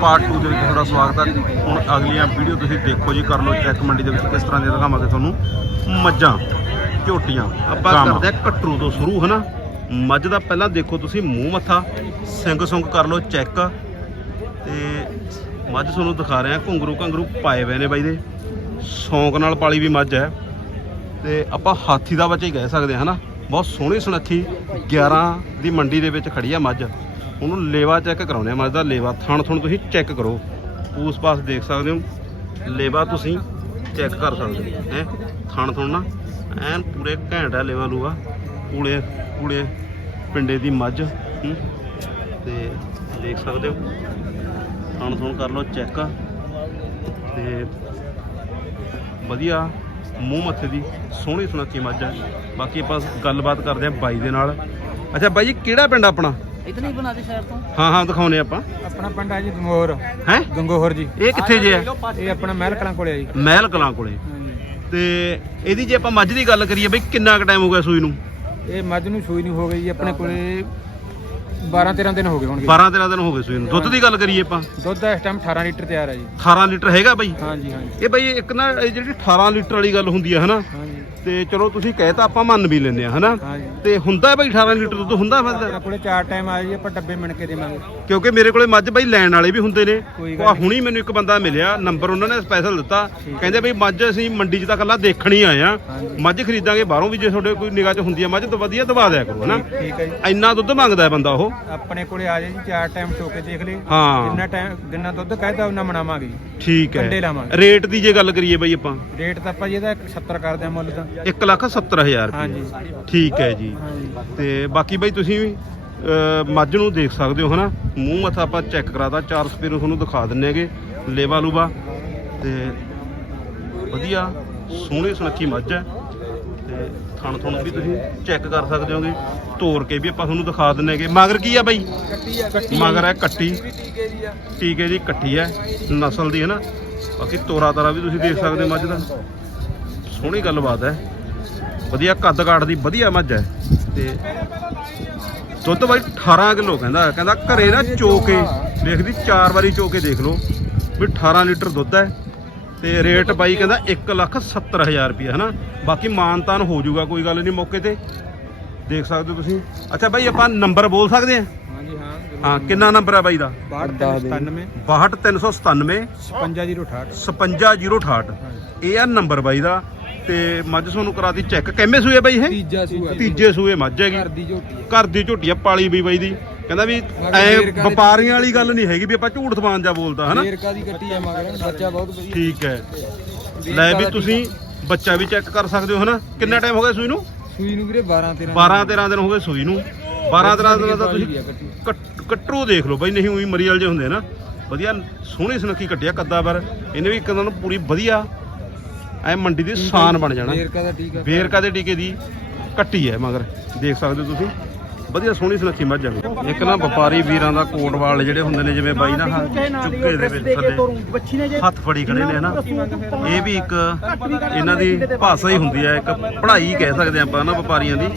Part 2 ਦੇ ਵਿੱਚ ਤੁਹਾਡਾ ਸਵਾਗਤ ਹੈ। ਹੁਣ ਅਗਲੀਆਂ ਵੀਡੀਓ ਤੁਸੀਂ ਦੇਖੋ ਜੀ ਕਰ ਲਓ ਚੈੱਕ ਮੰਡੀ ਦੇ ਵਿੱਚ ਕਿਸ ਤਰ੍ਹਾਂ ਦੇ ਦਿਖਾਵਾਂਗੇ ਤੁਹਾਨੂੰ। ਮੱਝਾਂ ਝੋਟੀਆਂ ਆਪਾਂ। ਕਰਦੇ ਆ ਕਟਰੂ ਤੋਂ ਸ਼ੁਰੂ ਹਨਾ? ਮੱਝ ਦਾ ਪਹਿਲਾਂ ਦੇਖੋ ਤੁਸੀਂ ਮੂੰਹ ਮੱਥਾ ਸਿੰਗ ਸੁੰਗ ਕਰ ਲਓ ਚੈੱਕ ਤੇ ਮੱਝ ਤੁਹਾਨੂੰ ਦਿਖਾ ਰਹੇ ਆ ਘੁੰਗਰੂ ਘੰਗਰੂ ਪਾਏ ਹੋਏ ਨੇ ਬਾਈ ਦੇ। ਸ਼ੌਂਕ ਨਾਲ ਪਾਲੀ ਵੀ ਮੱਝ ਹੈ। ਤੇ ਆਪਾਂ ਹਾਥੀ ਦਾ ਬੱਚਾ ਹੀ ਕਹਿ ਸਕਦੇ ਹਾਂ ਹਨਾ? ਬਹੁਤ ਸੋਹਣੀ ਸੁਨੱਖੀ 11 ਦੀ ਮੰਡੀ ਦੇ ਵਿੱਚ ਖੜੀ ਆ ਮੱਝ। ਉਹਨੂੰ ਲੇਵਾ ਚੈੱਕ ਕਰਾਉਣੇ ਆ ਮੱਝ ਦਾ ਲੇਵਾ ਥਣ ਥਣ ਤੁਸੀਂ ਚੈੱਕ ਕਰੋ। ਪੂਸ ਪਾਸ ਦੇਖ ਸਕਦੇ ਹੋ। ਲੇਵਾ ਤੁਸੀਂ ਚੈੱਕ ਕਰ ਸਕਦੇ ਹੋ। ਹੈ? ਥਣ ਥਣ ਨਾ। ਐਨ ਪੂਰੇ ਘੈਂਟ ਆ ਲੇਵਾ ਲੂਆ ਪੂਲੇ ਪੂਲੇ ਪਿੰਡੇ ਦੀ ਮੱਝ ਹੂੰ, ਤੇ ਦੇਖ ਸਕਦੇ ਹੋ। ਥਣ ਥਣ ਕਰ ਲਓ ਚੈੱਕ। ਤੇ ਵਧੀਆ ਮੂੰਹ ਮੱਥੇ ਦੀ ਸੋਹਣੀ ਸੁਨੱਖੀ ਮੱਝ ਹੈ ਬਾਕੀ ਆਪਾਂ ਗੱਲਬਾਤ ਕਰਦੇ ਹਾਂ ਬਾਈ ਦੇ ਨਾਲ। ਅੱਛਾ ਬਾਈ ਜੀ ਕਿਹੜਾ ਪਿੰਡ ਆਪਣਾ? ਇਤਨੀ ਹੀ ਬਣਾ ਦੇ ਸ਼ਹਿਰ ਤੋਂ? ਹਾਂ ਹਾਂ ਦਿਖਾਉਨੇ ਆਪਾਂ। ਆਪਣਾ ਪਿੰਡ ਹੈ ਜੀ ਗੰਗੋਹਰ ਹੈ? ਗੰਗੋਹਰ ਜੀ। ਇਹ ਕਿੱਥੇ ਜੇ ਹੈ ਇਹ ਆਪਣਾ ਮਹਿਲ ਕਲਾਂ ਕੋਲੇ ਆ ਜੀ। ਮਹਿਲ ਕਲਾਂ ਕੋਲੇ। ਤੇ ਇਹਦੀ ਜੇ ਆਪਾਂ ਮੱਝ ਦੀ ਗੱਲ ਕਰੀਏ ਬਈ ਕਿੰਨਾ ਕੁ ਟਾਈਮ ਹੋ ਗਿਆ ਸੂਈ ਨੂੰ? ਇਹ ਮੱਝ ਨੂੰ ਸੂਈ ਨਹੀਂ ਹੋ ਗਈ ਜੀ ਆਪਣੇ ਕੋਲੇ 12 13 ਦਿਨ ਹੋ ਗਏ ਹੋਣਗੇ। 12 13 ਦਿਨ ਹੋ ਗਏ ਸੂਈ ਨੂੰ। ਦੁੱਧ ਦੀ ਗੱਲ ਕਰੀਏ ਆਪਾਂ। ਦੁੱਧ ਇਸ ਟਾਈਮ 18 ਲੀਟਰ ਤਿਆਰ ਹੈ ਜੀ। 18 ਲੀਟਰ ਹੈਗਾ ਬਈ? ਹਾਂਜੀ ਹਾਂਜੀ। ਇਹ ਬਈ ਇੱਕ ਨਾ ਇਹ ਜਿਹੜੀ 18 ਲੀਟਰ ਵਾਲੀ ਗੱਲ ਹੁੰਦੀ ਹੈ ਹਨਾ? ਤੇ ਚਲੋ ਤੁਸੀਂ ਕਹਿਤਾ ਆਪਾਂ ਮੰਨ ਵੀ ਲੈਂਦੇ ਆ ਹਨਾ? ਹਾਂਜੀ। ਤੇ ਹੁੰਦਾ ਬਈ 18 ਲੀਟਰ ਦੁੱਧ ਹੁੰਦਾ ਫਿਰ ਆਪਣੇ ਕੋਲੇ ਚਾਰ ਟਾਈਮ ਆ ਜੀ ਆਪਾਂ ਡੱਬੇ ਮਿਣ ਕੇ ਦੇਵਾਂਗੇ। ਕਿਉਂਕਿ ਮੇਰੇ ਕੋਲੇ ਮੱਝ ਬਈ ਲੈਣ ਵਾਲੇ ਵੀ ਹੁੰਦੇ ਨੇ। ਕੋਈ ਗੱਲ ਉਹ ਹੁਣੀ ਮੈਨੂੰ ਇੱਕ ਬੰਦਾ ਮਿਲਿਆ ਨੰਬਰ ਉਹਨਾਂ ਨੇ ਸਪੈਸ਼ਲ ਦਿੱਤਾ। ਕਹਿੰਦੇ ਬਈ ਮੱਝ ਅਸੀਂ ਮੰਡੀ 'ਚ ਤਾਂ ਕੱਲਾ ਦੇਖਣ ਹੀ ਆਏ ਆ ਹਾਂਜੀ। ਮੱਝ ਖਰੀਦਾਂਗੇ ਬਾਹਰੋਂ ਵੀ ਜੇ ਤੁਹਾਡੇ ਕੋਈ ਨਿਗਾਹ 'ਚ ਹੁੰਦੀ ਆ ਮੱਝ ਤਾਂ ਵਧੀਆ ਦਵਾ ਦਿਆ ਕਰੋ ਹਨਾ? ਠੀਕ ਹੈ ਜੀ। ਇੰਨਾ ਦੁੱਧ ਮੰਗਦਾ ਹੈ ਬੰਦਾ ਉਹ। ਆਪਣੇ ਕੋਲੇ ਆ ਜਾਏ ਜੀ ਚਾਰ ਟਾਈਮ ਟੋ ਕੇ ਦੇਖ ਲੈ ਹਾਂ। ਜਿੰਨਾ ਟਾਈਮ ਜਿੰਨਾ ਦੁੱਧ ਕਹਿਦਾ ਉਹਨਾਂ ਮਨਾਵਾਂਗੇ ਜੀ। ਠੀਕ ਕੰਡੇ ਹੈ ਲਾਵਾਂਗੇ। ਰੇਟ ਦੀ ਜੇ ਗੱਲ ਕਰੀਏ ਬਈ ਆਪਾਂ। ਰੇਟ ਤਾਂ ਆਪਾਂ ਜੀ ਇਹਦਾ 70 ਕਰਦੇ ਆ ਮੁੱਲ ਤਾਂ। 1 ਲੱਖ 70 ਹਜ਼ਾਰ ਹਾਂਜੀ। ਠੀਕ ਹੈ ਜੀ। ਤੇ ਬਾਕੀ ਬਈ ਤੁਸੀਂ ਵੀ ਮੱਝ ਨੂੰ ਦੇਖ ਸਕਦੇ ਹੋ ਹਨਾ? ਮੂੰਹ ਮੱਥਾ ਆਪਾਂ ਚੈੱਕ ਕਰਾਦਾ ਚਾਰ ਸਪੇਰ ਤੁਹਾਨੂੰ ਦਿਖਾ ਦਿੰਨੇ ਹੈਗੇ ਲੇਵਾ ਲੂਬਾ ਤੇ ਵਧੀਆ ਸੋਹਣੀ ਸੁਨੱਖੀ ਮੱਝ ਹੈ। ਤੇ ਥਣ ਥਣ ਵੀ ਤੁਸੀਂ ਚੈੱਕ ਕਰ ਸਕਦੇ ਹੋਗੇ। ਤੋੜ ਕੇ ਵੀ ਆਪਾਂ ਤੁਹਾਨੂੰ ਦਿਖਾ ਦਿੰਨੇ ਹੈਗੇ। ਮਗਰ ਕੀ ਆ ਬਈ? ਮਗਰ ਹੈ ਕੱਟੀ। ਟੀਕੇ ਦੀ ਕੱਟੀ ਹੈ। ਨਸਲ ਦੀ ਹੈ ਨਾ ਬਾਕੀ ਤੋਰਾ ਤਾਰਾ ਵੀ ਤੁਸੀਂ ਦੇਖ ਸਕਦੇ ਹੋ ਮੱਝ ਦਾ। ਸੋਹਣੀ ਗੱਲਬਾਤ ਹੈ। ਵਧੀਆ ਕੱਦ ਕਾਠ ਦੀ ਵਧੀਆ ਮੱਝ ਹੈ। ਤੇ ਦੁੱਧ ਬਾਈ 18 ਕਿਲੋ ਕਹਿੰਦਾ ਕਹਿੰਦਾ ਘਰੇ ਨਾ ਚੋ ਕੇ ਦੇਖਦੀ ਚਾਰ ਵਾਰੀ ਚੋ ਕੇ ਦੇਖ ਲਓ ਵੀ 18 ਲੀਟਰ ਦੁੱਧ ਹੈ। ਤੇ ਰੇਟ ਬਾਈ ਕਹਿੰਦਾ 1 ਲੱਖ 70 ਹਜ਼ਾਰ ਰੁਪਏ ਹਨਾ? ਬਾਕੀ ਮਾਨਤਾਨ ਹੋ ਜਾਊਗਾ ਕੋਈ ਗੱਲ ਨਹੀਂ ਮੌਕੇ ਤੇ। ਦੇਖ ਸਕਦੇ ਹੋ ਤੁਸੀਂ। ਅੱਛਾ ਬਾਈ ਆਪਾਂ ਨੰਬਰ ਬੋਲ ਸਕਦੇ ਹਾਂ? ਹਾਂਜੀ ਹਾਂ ਹਾਂ ਕਿੰਨਾ ਨੰਬਰ ਹੈ ਬਾਈ ਦਾ? 6297 62397 55068 55068 ਇਹ ਆ ਨੰਬਰ ਬਾਈ ਦਾ। ਤੇ ਮੱਝ ਤੁਹਾਨੂੰ ਕਰਾਤੀ ਚੈੱਕ ਕਿੰਨੇ ਸੂਏ ਬਾਈ ਇਹ? ਤੀਜਾ ਸੂਆ ਤੀਜੇ ਸੂਏ ਮੱਝ ਹੈਗੀ। ਘਰ ਦੀ ਝੋਟੀ ਘਰ ਦੀ ਝੋਟੀ ਆ ਪਾਲੀ ਵੀ ਬਾਈ ਦੀ। ਕਹਿੰਦਾ ਵੀ ਐ ਵਪਾਰੀਆਂ ਵਾਲੀ ਗੱਲ ਨਹੀਂ ਹੈਗੀ ਵੀ ਆਪਾਂ ਝੂਠ ਸਮਾਨ ਜਾ ਬੋਲਦਾ ਹਨਾ? ਵੇਰਕਾ ਦੀ ਕੱਟੀ ਹੈ ਮਗਰ ਬੱਚਾ ਬਹੁਤ ਵਧੀਆ। ਠੀਕ ਹੈ। ਲੈ ਵੀ ਤੁਸੀਂ ਬੱਚਾ ਵੀ ਚੈੱਕ ਕਰ ਸਕਦੇ ਹੋ ਹਨਾ? ਕਿੰਨਾ ਟਾਈਮ ਹੋ ਗਿਆ ਸੂਈ ਨੂੰ? ਸੂਈ ਨੂੰ ਵੀਰੇ 12 13 12 13 ਦਿਨ ਹੋ ਗਏ ਸੂਈ ਨੂੰ। 12 13 ਦਿਨ ਦਾ ਤੁਸੀਂ ਕੱਟੀ ਕੱਟ- ਕੱਟਰੂ ਦੇਖ ਲਓ ਬਾਈ ਨਹੀਂ ਉਹੀ ਮਰੀਅਲ ਜੇ ਹੁੰਦੇ ਨਾ। ਵਧੀਆ ਸੋਹਣੀ ਸੁਨੱਖੀ ਕੱਟਿਆ ਕੱਦਾ ਪਰ ਇਹਨੇ ਵੀ ਇੱਕ ਦਿਨ ਪੂਰੀ ਵਧੀਆ ਐ ਮੰਡੀ ਦੀ ਸ਼ਾਨ ਬਣ ਜਾਣਾ। ਵੇਰਕਾ ਦਾ ਟੀਕਾ ਵੇਰਕਾ ਦੇ ਟੀਕੇ ਦੀ ਕੱਟੀ ਹੈ ਮਗਰ ਦੇਖ ਸਕਦੇ ਹੋ ਤੁਸੀਂ। ਵਧੀਆ ਸੋਹਣੀ ਸੁਨੱਖੀ ਮੱਝ ਆ। ਇੱਕ ਨਾ ਵਪਾਰੀ ਵੀਰਾਂ ਦਾ ਕੋਟ ਵਾਲ ਜਿਹੜੇ ਹੁੰਦੇ ਨੇ ਜਿਵੇਂ ਬਾਈ ਨਾ ਚੁੱਕੇ ਦੇ ਵਿੱਚ ਥੱਲੇ ਹੱਥ ਫੜੀ ਖੜੇ ਨੇ ਹਨਾ। ਇਹ ਵੀ ਇੱਕ ਇਹਨਾਂ ਦੀ ਭਾਸ਼ਾ ਹੀ ਹੁੰਦੀ ਹੈ ਇੱਕ ਪੜ੍ਹਾਈ ਕਹਿ ਸਕਦੇ ਆਪਾਂ ਨਾ ਵਪਾਰੀਆਂ ਦੀ।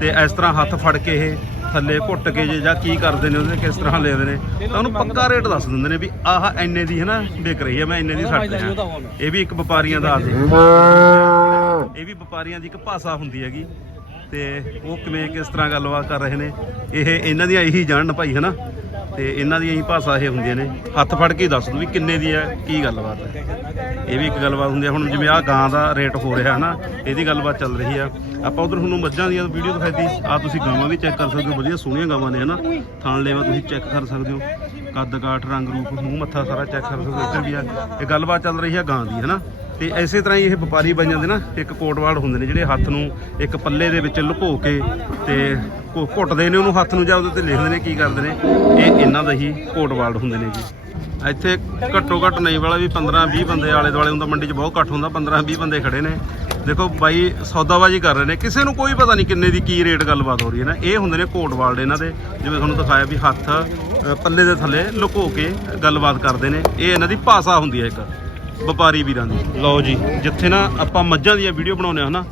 ਤੇ ਇਸ ਤਰ੍ਹਾਂ ਹੱਥ ਫੜ ਕੇ ਇਹ ਥੱਲੇ ਘੁੱਟ ਕੇ ਜੇ ਜਾਂ ਕੀ ਕਰਦੇ ਨੇ ਉਹਦੇ ਕਿਸ ਤਰ੍ਹਾਂ ਲੈਦੇ ਨੇ। ਤਾਂ ਉਹਨੂੰ ਪੱਕਾ ਰੇਟ ਦੱਸ ਦਿੰਦੇ ਨੇ ਵੀ ਆਹ ਇੰਨੇ ਦੀ ਹੈ ਨਾ ਵਿਕ ਰਹੀ ਹੈ ਮੈਂ ਇੰਨੇ ਦੀ ਛੱਡ ਰਿਹਾ ਇਹ ਵੀ ਇੱਕ ਵਪਾਰੀਆਂ ਦਾ ਆਦਤ ਇਹ ਵੀ ਵਪਾਰੀਆਂ ਦੀ ਇੱਕ ਭਾਸ਼ਾ ਹੁੰਦੀ ਹੈਗੀ। ਤੇ ਉਹ ਕਿਵੇਂ ਕਿਸ ਤਰ੍ਹਾਂ ਗੱਲਬਾਤ ਕਰ ਰਹੇ ਨੇ ਇਹ ਇਹਨਾਂ ਦੀਆਂ ਇਹੀ ਜਾਣਨ ਭਾਈ ਹਨਾ? ਤੇ ਇਹਨਾਂ ਦੀਆਂ ਇਹੀ ਭਾਸ਼ਾ ਇਹ ਹੁੰਦੀਆਂ ਨੇ। ਹੱਥ ਫੜ ਕੇ ਦੱਸ ਦੋ ਵੀ ਕਿੰਨੇ ਦੀ ਹੈ, ਕੀ ਗੱਲਬਾਤ ਹੈ। ਇਹ ਵੀ ਇੱਕ ਗੱਲਬਾਤ ਹੁੰਦੀ ਹੈ। ਹੁਣ ਜਿਵੇਂ ਆਹ ਗਾਂ ਦਾ ਰੇਟ ਹੋ ਰਿਹਾ ਹੈ ਨਾ, ਇਹਦੀ ਗੱਲਬਾਤ ਚੱਲ ਰਹੀ ਆ। ਆਪਾਂ ਉਧਰ ਤੁਹਾਨੂੰ ਮੱਝਾਂ ਦੀਆਂ ਵੀਡੀਓ ਦਿਖਾਈ ਆ ਤੁਸੀਂ ਗਾਵਾਂ ਵੀ ਚੈੱਕ ਕਰ ਸਕਦੇ ਹੋ। ਵਧੀਆ ਸੋਹਣੀਆਂ ਗਾਵਾਂ ਨੇ, ਹਨਾ? ਥਣ ਲੇਵਾ ਤੁਸੀਂ ਚੈੱਕ ਕਰ ਸਕਦੇ ਹੋ। ਕੱਦ, ਕਾਠ, ਰੰਗ, ਰੂਪ, ਮੂੰਹ, ਮੱਥਾ ਸਾਰਾ ਚੈੱਕ ਕਰ ਸਕਦੇ ਹੋ। ਇੱਧਰ ਵੀ ਆ। ਇਹ ਗੱਲਬਾਤ ਚੱਲ ਰਹੀ ਆ ਗਾਂ ਦੀ, ਹਨਾ? ਤੇ ਐਸੇ ਤਰ੍ਹਾਂ ਹੀ ਇਹ ਵਪਾਰੀ ਬਾਈਆਂ ਦੇ ਨਾ, ਇੱਕ ਕੋਟਵਾਲ ਹੁੰਦੇ ਨੇ ਜਿਹੜੇ ਹੱਥ ਨੂੰ ਇੱਕ ਪੱਲੇ ਦੇ ਵਿੱਚ ਲੁਕੋ ਕੇ ਤੇ ਘੁ- ਘੁੱਟਦੇ ਨੇ ਉਹਨੂੰ ਹੱਥ ਨੂੰ ਜਾਂ ਉਹਦੇ ਤੇ ਲਿਖਦੇ ਨੇ ਕੀ ਕਰਦੇ ਨੇ, ਇਹ ਇਹਨਾਂ ਦਾ ਹੀ ਕੋਟਵਾਲ ਹੁੰਦੇ ਨੇ ਜੀ। ਇੱਥੇ ਘੱਟੋ ਘੱਟ ਨਹੀਂ ਵਾਲਾ ਵੀ 15 20 ਬੰਦੇ ਆਲੇ ਦੁਆਲੇ ਹੁੰਦਾ, ਮੰਡੀ 'ਚ ਬਹੁਤ ਘੱਟ ਹੁੰਦਾ 15 20 ਬੰਦੇ ਖੜੇ ਨੇ। ਦੇਖੋ ਬਾਈ ਸੌਦਾਬਾਜੀ ਕਰ ਰਹੇ ਨੇ, ਕਿਸੇ ਨੂੰ ਕੋਈ ਪਤਾ ਨਹੀਂ ਕਿੰਨੇ ਦੀ ਕੀ ਰੇਟ ਗੱਲਬਾਤ ਹੋ ਰਹੀ ਹੈ ਨਾ, ਇਹ ਹੁੰਦੇ ਨੇ ਕੋਟਵਾਲ ਇਹਨਾਂ ਦੇ, ਜਿਵੇਂ ਤੁਹਾਨੂੰ ਦਿਖਾਇਆ ਵੀ ਹੱਥ ਪੱਲੇ ਦੇ ਥੱਲੇ ਲੁਕੋ ਕੇ ਗੱਲਬਾਤ ਕਰਦੇ ਨੇ, ਇਹ ਇਹਨਾਂ ਦੀ ਭਾਸ਼ਾ ਹੁੰਦੀ ਹੈ ਇੱਕ। ਵਪਾਰੀ ਵੀਰਾਂ ਦੀ। ਲਓ ਜੀ, ਜਿੱਥੇ ਨਾ ਆਪਾਂ ਮੱਝਾਂ ਦੀਆਂ ਵੀਡੀਓ ਬਣਾਉਂਦੇ ਹਾਂ ਨਾ,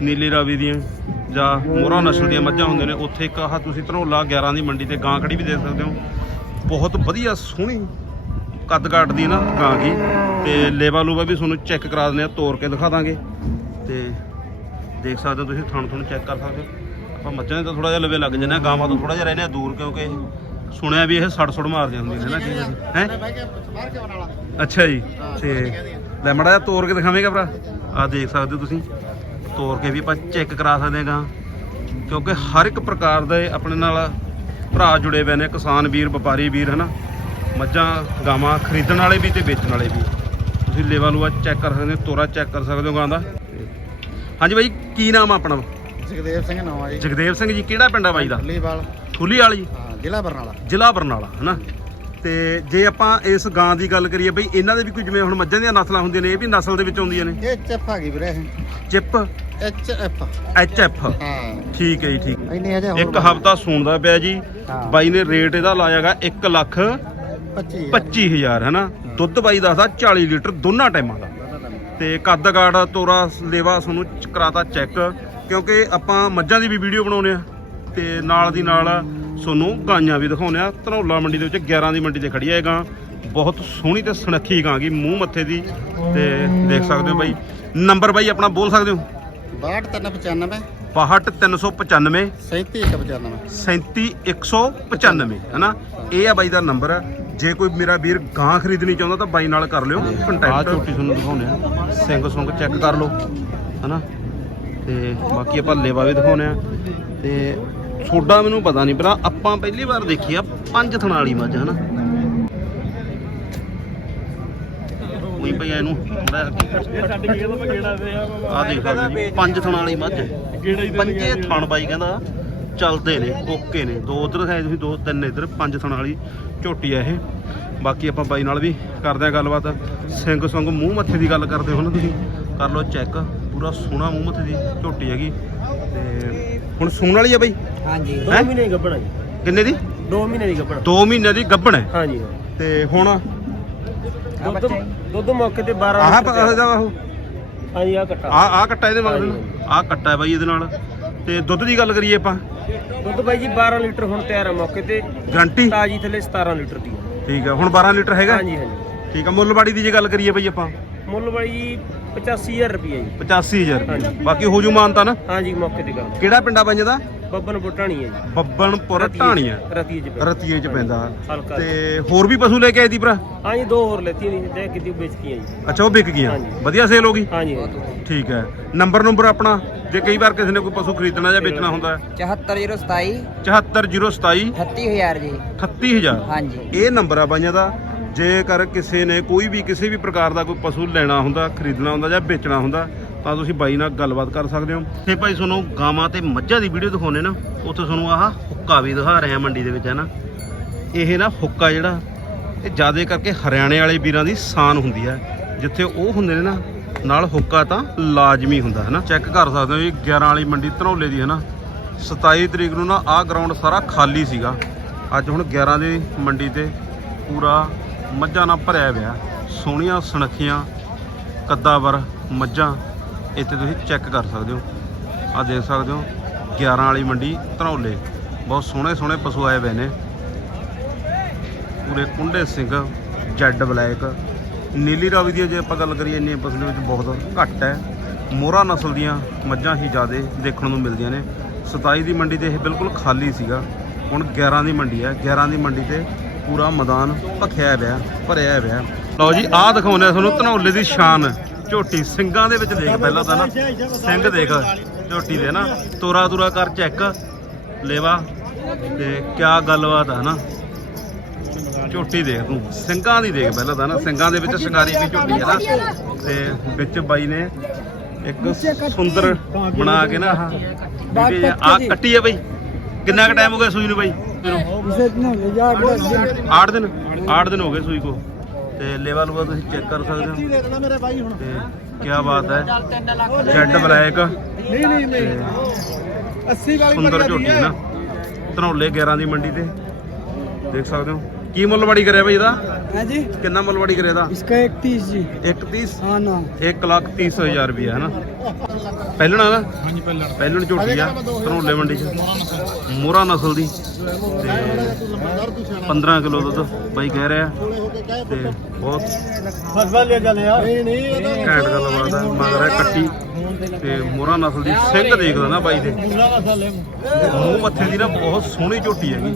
ਨੀਲੀ ਰਾਵੀ ਦੀਆਂ ਜਾਂ ਮੋਹਰਾ ਨਸਲ ਦੀਆਂ ਮੱਝਾਂ ਹੁੰਦੀਆਂ ਨੇ, ਉੱਥੇ ਇੱਕ ਆਹ ਤੁਸੀਂ ਧਨੌਲਾ 11 ਦੀ ਮੰਡੀ ਤੇ ਗਾਂ ਖੜੀ ਵੀ ਦੇਖ ਸਕਦੇ ਹੋ। ਬਹੁਤ ਵਧੀਆ ਸੋਹਣੀ ਕੱਦ ਕਾਟ ਦੀ ਨਾ ਗਾਂ ਗੀ ਤੇ ਲੇਵਾ ਲੂਵਾ ਵੀ ਤੁਹਾਨੂੰ ਚੈੱਕ ਕਰਾ ਦਿੰਦੇ ਆ ਤੋੜ ਕੇ ਦਿਖਾ ਦਾਂਗੇ। ਤੇ ਦੇਖ ਸਕਦੇ ਹੋ ਤੁਸੀਂ ਥਣ ਥਣ ਚੈੱਕ ਕਰ ਸਕਦੇ ਹੋ। ਆਪਾਂ ਮੱਝਾਂ ਦੇ ਤਾਂ ਥੋੜਾ ਜਿਹਾ ਲਵੇ ਲੱਗ ਜਾਂਦੇ ਆ ਗਾਵਾਂ ਤੋਂ ਥੋੜਾ ਜਿਹਾ ਰਹਿੰਦੇ ਆ ਦੂਰ, ਕਿਉਂਕਿ ਸੁਣਿਆ ਵੀ ਇਹ ਸੜ ਸੁੜ ਮਾਰਦੀਆਂ ਹੁੰਦੀਆਂ ਨੇ ਨਾ ਕਈ ਵਾਰੀ ਹੈ? ਅੱਛਾ ਜੀ ਤੇ ਲੈ ਮੜਾ ਜਿਹਾ ਤੋੜ ਕੇ ਦਿਖਾਵੇਂਗਾ ਭਰਾ। ਆ ਦੇਖ ਸਕਦੇ ਹੋ ਤੁਸੀਂ। ਤੋੜ ਕੇ ਵੀ ਆਪਾਂ ਚੈੱਕ ਕਰਾ ਸਕਦੇ ਹਾਂ। ਗਾਂ ਕਿਉਂਕਿ ਹਰ ਇੱਕ ਪ੍ਰਕਾਰ ਦੇ ਆਪਣੇ ਨਾਲ ਭਰਾ ਜੁੜੇ ਹੋਏ ਨੇ। ਕਿਸਾਨ ਵੀਰ, ਵਪਾਰੀ ਵੀਰ, ਹਨਾ। ਮੱਝਾਂ, ਗਾਵਾਂ ਖਰੀਦਣ ਵਾਲੇ ਵੀ ਤੇ ਵੇਚਣ ਵਾਲੇ ਵੀ। ਤੁਸੀਂ ਲੇਵਾ ਲੂਆ ਚੈੱਕ ਕਰ ਸਕਦੇ ਹੋ, ਤੋਰਾ ਚੈੱਕ ਕਰ ਸਕਦੇ ਹੋ ਗਾਂ ਦਾ। ਹਾਂਜੀ ਬਾਈ, ਕੀ ਨਾਮ ਆ ਆਪਣਾ? ਜਗਦੇਵ ਸਿੰਘ ਨਾਮ ਆ ਜੀ। ਜਗਦੇਵ ਸਿੰਘ ਜੀ ਕਿਹੜਾ ਪਿੰਡ ਆ ਬਾਈ ਦਾ? ਲੀਵਾਲ ਠੁੱਲੀ ਵਾਲੀ? ਹਾਂ ਜ਼ਿਲ੍ਹਾ ਬਰਨਾਲਾ। ਜ਼ਿਲ੍ਹਾ ਬਰਨਾਲਾ ਹਨਾ? ਤੇ ਜੇ ਆਪਾਂ ਇਸ ਗਾਂ ਦੀ ਗੱਲ ਕਰੀਏ ਬਈ ਇਹਨਾਂ ਦੇ ਵੀ ਕੋਈ ਜਿਵੇਂ ਹੁਣ ਮੱਝਾਂ ਦੀਆਂ ਨਸਲਾਂ ਹੁੰਦੀਆਂ ਨੇ ਇਹ ਵੀ ਨਸਲ ਦੇ ਵਿੱਚ ਆਉਂਦੀਆਂ ਨੇ? ਇਹ ਐਚ ਆ ਗਈ ਵੀਰੇ chip? H F H F ਹਾਂ। ਠੀਕ ਹੈ ਜੀ ਠੀਕ। ਇੰਨੇ ਹਜੇ ਹੋਰ ਇੱਕ ਹਫਤਾ ਸੁਣਦਾ ਪਿਆ ਜੀ। ਬਾਈ ਨੇ ਰੇਟ ਇਹਦਾ ਲਾਇਆਗਾ 1 ਲੱਖ 25 25000 ਹਨਾ? ਦੁੱਧ ਬਾਈ ਦੱਸਦਾ 40 ਲੀਟਰ ਦੋਨਾਂ ਟਾਈਮਾਂ ਦਾ। ਤੇ ਕੱਦ ਕਾੜ ਤੋਰਾ ਲੇਵਾ ਤੁਹਾਨੂੰ ਕਰਾਤਾ ਚੈੱਕ। ਕਿਉਂਕਿ ਆਪਾਂ ਮੱਝਾਂ ਦੀ ਵੀ ਵੀਡੀਓ ਬਣਾਉਨੇ ਆ ਤੇ ਨਾਲ ਦੀ ਨਾਲ ਤੁਹਾਨੂੰ ਗਾਈਆਂ ਵੀ ਦਿਖਾਉਨੇ ਆ ਧਨੌਲਾ ਮੰਡੀ ਦੇ ਵਿੱਚ 11 ਦੀ ਮੰਡੀ ਤੇ ਖੜੀ ਹੈ ਇਹ ਗਾਂ। ਬਹੁਤ ਸੋਹਣੀ ਤੇ ਸੁਨੱਖੀ ਗਾਂ ਗੀ ਮੂੰਹ ਮੱਥੇ ਦੀ ਤੇ ਦੇਖ ਸਕਦੇ ਹੋ ਬਾਈ। ਨੰਬਰ ਬਾਈ ਆਪਣਾ ਬੋਲ ਸਕਦੇ ਹੋ? 6395 62395 37195 37195 ਹੈਨਾ? ਇਹ ਆ ਬਾਈ ਦਾ ਨੰਬਰ। ਜੇ ਕੋਈ ਮੇਰਾ ਵੀਰ ਗਾਂ ਖਰੀਦਣੀ ਚਾਹੁੰਦਾ ਤਾਂ ਬਾਈ ਨਾਲ ਕਰ ਲਿਓ ਕੰਟੈਕਟ ਆ ਝੋਟੀ ਤੁਹਾਨੂੰ ਦਿਖਾਉਣੇ ਆ ਸਿੰਘ ਸੁੰਗ ਚੈੱਕ ਕਰ ਲਓ ਹੈਨਾ? ਤੇ ਬਾਕੀ ਆਪਾਂ ਲੇਵਾ ਵੀ ਦਿਖਾਉਣੇ ਆ ਤੇ ਛੋਡਾ ਮੈਨੂੰ ਪਤਾ ਨਹੀਂ ਪਰ ਆਪਾਂ ਪਹਿਲੀ ਵਾਰ ਦੇਖੀ ਆ ਪੰਜ ਥਣਾ ਵਾਲੀ ਮੱਝ ਹੈਨਾ? ਉਹੀ ਭਈ ਇਹਨੂੰ ਥੋੜਾ ਆ? ਦੇਖ ਜੀ ਪੰਜ ਥਣਾ ਵਾਲੀ ਮੱਝ। ਪੰਜੇ ਥਣ ਬਾਈ ਕਹਿੰਦਾ ਚੱਲਦੇ ਨੇ ਓਕੇ ਨੇ। ਦੋ ਉਧਰ ਹੈ ਤੁਸੀਂ ਦੋ ਤਿੰਨ ਇਧਰ ਪੰਜ ਥਣ ਵਾਲੀ ਝੋਟੀ ਆ ਇਹ। ਬਾਕੀ ਆਪਾਂ ਬਾਈ ਨਾਲ ਵੀ ਕਰਦੇ ਆ ਗੱਲਬਾਤ। ਸਿੰਘ ਸੰਗ ਮੂੰਹ ਮੱਥੇ ਦੀ ਗੱਲ ਕਰਦੇ ਹੋ ਨਾ ਤੁਸੀਂ ਕਰ ਲਓ ਚੈੱਕ। ਪੂਰਾ ਸੋਹਣਾ ਮੂੰਹ ਮੱਥੇ ਦੀ ਝੋਟੀ ਹੈਗੀ। ਤੇ ਹੁਣ ਸੂਣ ਵਾਲੀ ਆ ਬਾਈ? ਹਾਂਜੀ ਹੈਂ? ਦੋ ਮਹੀਨੇ ਦੀ ਗੱਭਣ ਆ ਜੀ। ਕਿੰਨੇ ਦੀ? ਦੋ ਮਹੀਨੇ ਦੀ ਗੱਭਣ 2 ਮਹੀਨੇ ਦੀ ਗੱਭਣ ਹੈ? ਹਾਂਜੀ। ਤੇ ਹੁਣ? ਦੁੱਧ ਦੁੱਧ ਮੌਕੇ ਤੇ 12 ਆਹ ਲੀਟਰ। ਇਹਦਾ ਉਹ ਹਾਂਜੀ ਆ ਕੱਟਾ। ਆ ਆ ਕੱਟਾ ਇਹਦੇ ਮਗਰ। ਆ ਕੱਟਾ ਹੈ ਬਾਈ ਇਹਦੇ ਨਾਲ। ਤੇ ਦੁੱਧ ਦੀ ਗੱਲ ਕਰੀਏ ਆਪਾਂ। ਦੁੱਧ ਬਾਈ ਜੀ 12 ਲੀਟਰ ਹੁਣ ਤਿਆਰ ਆ ਮੌਕੇ ਤੇ। ਗਰੰਟੀ? ਤਾਜੀ ਥੱਲੇ 17 ਲੀਟਰ ਦੀ ਆ। ਠੀਕ ਹੈ ਹੁਣ 12 ਲੀਟਰ ਹੈਗਾ? ਹਾਂਜੀ ਹਾਂਜੀ। ਠੀਕ ਹੈ ਮੁੱਲਵਾੜੀ ਦੀ ਜੇ ਗੱਲ ਕਰੀਏ ਬਈ ਆਪਾਂ। ਮੁੱਲ ਬਾਈ ਜੀ 85000 ਰੁਪਏ ਜੀ। 85000 ਹਾਂਜੀ। ਬਾਕੀ ਹੋ ਜੂ ਮਾਨਤਾ ਨਾ? ਹਾਂਜੀ ਮੌਕੇ ਤੇ ਕਰ ਕਿਹੜਾ ਪਿੰਡਾ ਪੰਜ ਦਾ? ਬੱਬਨ ਬੁੱਟਾਣੀ ਹੈ ਜੀ। ਚ- ਢਾਣੀਆਂ। ਰਤੀਏ ਚ ਪੈਂਦਾ। ਰਤੀਏ ਚ ਪੈਂਦਾ। ਹਲਕਾ ਤੇ ਹੋਰ ਵੀ ਪਸ਼ੂ ਲੈ ਕੇ ਆਏ ਦੀ ਭਰਾ? ਹਾਂਜੀ ਦੋ ਹੋਰ ਲੈਤੀਆਂ ਨਹੀਂ ਤੇ ਕਿਤੇ ਵੇਚਤੀਆਂ ਜੀ। ਅੱਛਾ ਉਹ ਵਿਕ ਗਈਆਂ। ਹਾਂਜੀ। ਵਧੀਆ ਸੇਲ ਹੋ ਗਈ? ਹਾਂਜੀ। ਠੀਕ ਹੈ। ਨੰਬਰ ਨੰਬਰ ਆਪਣਾ? ਜੇ ਕਈ ਵਾਰ ਕਿਸੇ ਨੇ ਕੋਈ ਪਸ਼ੂ ਖਰੀਦਣਾ ਜਾਂ ਵੇਚਣਾ ਹੁੰਦਾ 74027 74027 38000 ਜੀ। 38000 ਹਾਂਜੀ। ਇਹ ਨੰਬਰ ਆ ਬਾਈਆਂ ਦਾ। ਜੇਕਰ ਕਿਸੇ ਨੇ ਕੋਈ ਵੀ ਕਿਸੇ ਵੀ ਪ੍ਰਕਾਰ ਦਾ ਕੋਈ ਪਸ਼ੂ ਲੈਣਾ ਹੁੰਦਾ, ਖਰੀਦਣਾ ਹੁੰਦਾ ਜਾਂ ਵੇਚਣਾ ਹੁੰਦਾ, ਤਾਂ ਤੁਸੀਂ ਬਾਈ ਨਾਲ ਗੱਲਬਾਤ ਕਰ ਸਕਦੇ ਹੋ। ਤੇ ਭਾਈ ਤੁਹਾਨੂੰ ਗਾਵਾਂ ਤੇ ਮੱਝਾਂ ਦੀ ਵੀਡੀਓ ਦਿਖਾਉਨੇ ਨਾ, ਉੱਥੇ ਤੁਹਾਨੂੰ ਆਹ ਹੁੱਕਾ ਵੀ ਦਿਖਾ ਰਹੇ ਆ ਮੰਡੀ ਦੇ ਵਿੱਚ, ਹੈ ਨਾ? ਇਹ ਨਾ ਹੁੱਕਾ ਜਿਹੜਾ, ਇਹ ਜ਼ਿਆਦਾ ਕਰਕੇ ਹਰਿਆਣੇ ਵਾਲੇ ਵੀਰਾਂ ਦੀ ਸ਼ਾਨ ਹੁੰਦੀ ਹੈ ਜਿੱਥੇ ਉਹ ਹੁੰਦੇ ਨੇ ਨਾ, ਨਾਲ ਹੁੱਕਾ ਤਾਂ ਲਾਜ਼ਮੀ ਹੁੰਦਾ, ਹੈ ਨਾ? ਚੈੱਕ ਕਰ ਸਕਦੇ ਹੋ ਜੀ 11 ਵਾਲੀ ਮੰਡੀ ਧਨੌਲੇ ਦੀ, ਹੈ ਨਾ? 27 ਤਰੀਕ ਨੂੰ ਨਾ ਆਹ ਗਰਾਊਂਡ ਸਾਰਾ ਖਾਲੀ ਸੀਗਾ। ਅੱਜ ਹੁਣ 11 ਦੀ ਮੰਡੀ ਤੇ ਪੂਰਾ ਮੱਝਾਂ ਨਾਲ ਭਰਿਆ ਪਿਆ ਸੋਹਣੀਆਂ, ਸੁਨੱਖੀਆਂ, ਕੱਦਾਵਰ ਮੱਝਾਂ। ਇੱਥੇ ਤੁਸੀਂ ਚੈੱਕ ਕਰ ਸਕਦੇ ਹੋ। ਆ ਦੇਖ ਸਕਦੇ ਹੋ 11 ਵਾਲੀ ਮੰਡੀ ਧਨੌਲੇ ਬਹੁਤ ਸੋਹਣੇ ਸੋਹਣੇ ਪਸ਼ੂ ਆਏ ਹੋਏ ਨੇ। ਪੂਰੇ ਕੁੰਡੇ ਸਿੰਘ, ਜੈਡ ਬਲੈਕ। ਨੀਲੀ ਰਾਵੀ ਦੀ ਜੇ ਆਪਾਂ ਗੱਲ ਕਰੀਏ ਇੰਨੀ ਪਸ਼ੂ ਦੇ ਵਿੱਚ ਬਹੁਤ ਘੱਟ ਹੈ। ਮੋਹਰਾ ਨਸਲ ਦੀਆਂ ਮੱਝਾਂ ਹੀ ਜ਼ਿਆਦੇ ਦੇਖਣ ਨੂੰ ਮਿਲਦੀਆਂ ਨੇ। 27 ਦੀ ਮੰਡੀ ਤੇ ਇਹ ਬਿਲਕੁਲ ਖਾਲੀ ਸੀਗਾ। ਹੁਣ 11 ਦੀ ਮੰਡੀ ਹੈ। 11 ਦੀ ਮੰਡੀ ਤੇ ਪੂਰਾ ਮੈਦਾਨ ਭਖਿਆ ਪਿਆ ਭਰਿਆ ਪਿਆ। ਲਓ ਜੀ ਆਹ ਦਿਖਾਉਂਦੇ ਆ ਤੁਹਾਨੂੰ ਧਨੌਲੇ ਦੀ ਸ਼ਾਨ ਝੋਟੀ। ਸਿੰਘਾਂ ਦੇ ਵਿੱਚ ਦੇਖ ਪਹਿਲਾਂ ਤਾਂ ਨਾ ਸਿੰਘ ਦੇਖ ਝੋਟੀ ਦੇ ਨਾ ਤੋਰਾ ਤੁਰਾ ਕਰ ਚੈੱਕ ਲੇਵਾ। ਤੇ ਕਿਆ ਗੱਲਬਾਤ ਆ ਨਾ ਝੋਟੀ ਦੇਖ ਤੂੰ ਸਿੰਘਾਂ ਦੀ ਦੇਖ ਪਹਿਲਾਂ ਤਾਂ ਨਾ ਸਿੰਘਾਂ ਦੇ ਵਿੱਚ ਸ਼ਿੰਗਾਰੀ ਵੀ ਝੋਟੀ ਹੈ ਨਾ। ਤੇ ਵਿੱਚ ਬਾਈ ਨੇ ਇੱਕ ਸੁੰਦਰ ਬਣਾ ਕੇ ਨਾ ਆਹ ਆ ਕੱਟੀ ਹੈ ਬਾਈ। ਕਿੰਨਾ ਕੁ ਟਾਈਮ ਹੋ ਗਿਆ ਸੂਈ ਨੂੰ ਬਾਈ? ਇਹਨੂੰ 8 ਦਿਨ 8 ਦਿਨ ਹੋ ਗਏ ਸੂਈ ਕੋ। ਤੇ ਲੇਵਾ ਲੂਆ ਤੁਸੀਂ ਚੈੱਕ ਕਰ ਸਕਦੇ ਹੋ। ਦੇ ਮੇਰੇ ਬਾਈ ਹੁਣ ਤੇ ਕੀ ਬਾਤ ਹੈ। Z black. ਨਹੀਂ ਨਹੀਂ ਤੇ 80 ਵਾਲੀ ਸੁੰਦਰ ਝੋਟੀ ਹੈ ਨਾ। ਧਨੌਲੇ 11 ਦੀ ਮੰਡੀ ਤੇ। ਦੇਖ ਸਕਦੇ ਹੋ। ਕੀ ਮੁੱਲਵਾੜੀ ਕਰਿਆ ਬਈ ਇਹਦਾ हाँ जी ਕਿੰਨਾ ਮੁੱਲਵਾੜੀ ਕਰਿਆ ਇਹਦਾ इसका इकतीस जी 130 हाँ ना 1 ਲੱਖ 30 ਹਜ਼ਾਰ ਰੁਪਇਆ ਹੈ ਨਾ ਪਹਿਲਣਾ ਨਾ ਹਾਂਜੀ ਪਹਿਲਣ ਪਹਿਲਣ ਝੋਟੀ ਆ ਧਨੌਲੇ ਮੰਡੀ ਚ ਮੋਹਰਾ ਨਸਲ ਦੀ ਤੇ 15 ਕਿਲੋ ਦੁੱਧ ਬਾਈ ਕਹਿ ਰਿਹਾ ਤੇ ਬਹੁਤ ਫਸਵਾ ਲੈ ਚੱਲ ਯਾਰ ਨਹੀਂ ਨਹੀਂ ਇਹ ਤਾਂ ਘੈਂਟ ਗੱਲਬਾਤ ਹੈ ਮਗਰ ਹੈ ਕੱਟੀ ਤੇ ਮੋਹਰਾ ਨਸਲ ਦੀ ਸਿੰਘ ਦੇਖਦਾ ਨਾ ਬਾਈ ਦੇ ਪੂਰਾ ਵਸਾ ਲੈ ਮੂੰਹ ਮੱਥੇ ਦੀ ਨਾ ਬਹੁਤ ਸੋਹਣੀ ਝੋਟੀ ਹੈਗੀ